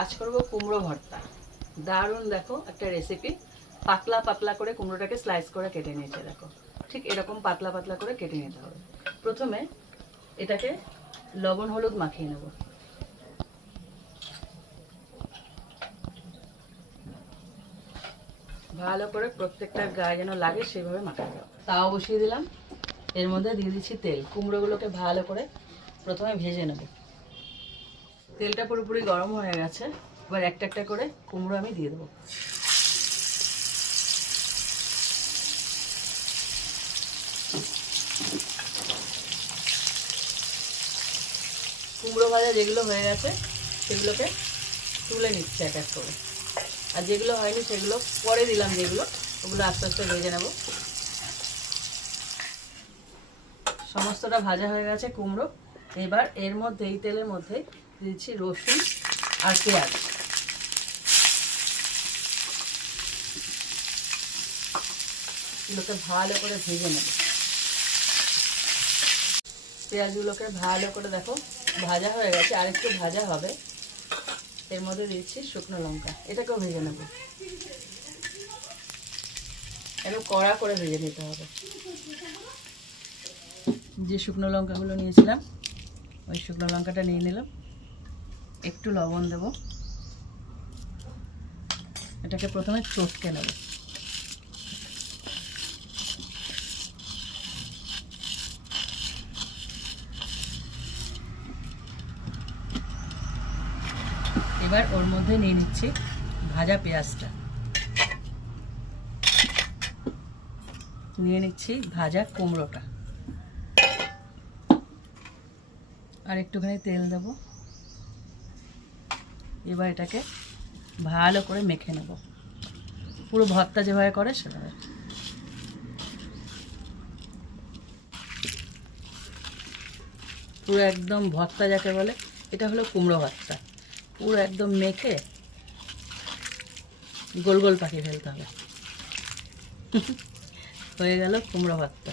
আজ করব কুমড়ো ভর্তা। দারুণ দেখো একটা রেসিপি। পাতলা পাতলা করে কুমড়োটাকে স্লাইস করে কেটে নিয়েছে দেখো। ঠিক এরকম পাতলা পাতলা করে কেটে নিতে হবে। প্রথমে এটাকে লবণ হলুদ মাখিয়ে নেব। ভালো করে প্রত্যেকটা গায়ে যেন লাগে সেভাবে মাখাতে হবে। তাও বসিয়ে দিলাম, এর মধ্যে দিয়ে দিচ্ছি তেল। কুমড়োগুলোকে ভালো করে প্রথমে ভেজে নেব। তেলটা পুরোপুরি গরম হয়ে গেছে, এবার একটা একটা করে কুমড়ো আমি দিয়ে দেবো। কুমড়ো ভাজা যেগুলো হয়ে গেছে সেগুলোকে তুলে নিচ্ছে এক এক করে, আর যেগুলো হয়নি সেগুলো পরে দিলাম, যেগুলো ওগুলো আস্তে আস্তে ভেজে নেব। সমস্তটা ভাজা হয়ে গেছে কুমড়ো। এবার এর মধ্যে এই তেলের মধ্যে দিচ্ছি রসুন আর পেঁয়াজ। এগুলোকে ভালো করে ভেজে নেব। পেঁয়াজগুলোকে ভালো করে দেখো ভাজা হয়ে গেছে, আর একটু ভাজা হবে। এর মধ্যে দিচ্ছি শুকনো লঙ্কা, এটাকেও ভেজে নেব। একটু কড়া করে ভেজে নিতে হবে। যে শুকনো লঙ্কাগুলো নিয়েছিলাম ওই শুকনো লঙ্কাটা নিয়ে নিলাম। একটু লবণ দেব। এটাকে প্রথমে চটকে নেব। এবার ওর মধ্যে নিয়ে নিচ্ছি ভাজা পেঁয়াজটা, নিয়ে নিচ্ছি ভাজা কুমড়োটা, আর একটুখানি তেল দেব। এবার এটাকে ভালো করে মেখে নেব, পুরো ভর্তা যেভাবে করে সেভাবে। পুরো একদম ভর্তা যাকে বলে, এটা হলো কুমড়ো ভর্তা। পুরো একদম মেখে গোল গোল পাকিয়ে ফেলতে হবে। হয়ে গেল কুমড়ো ভর্তা।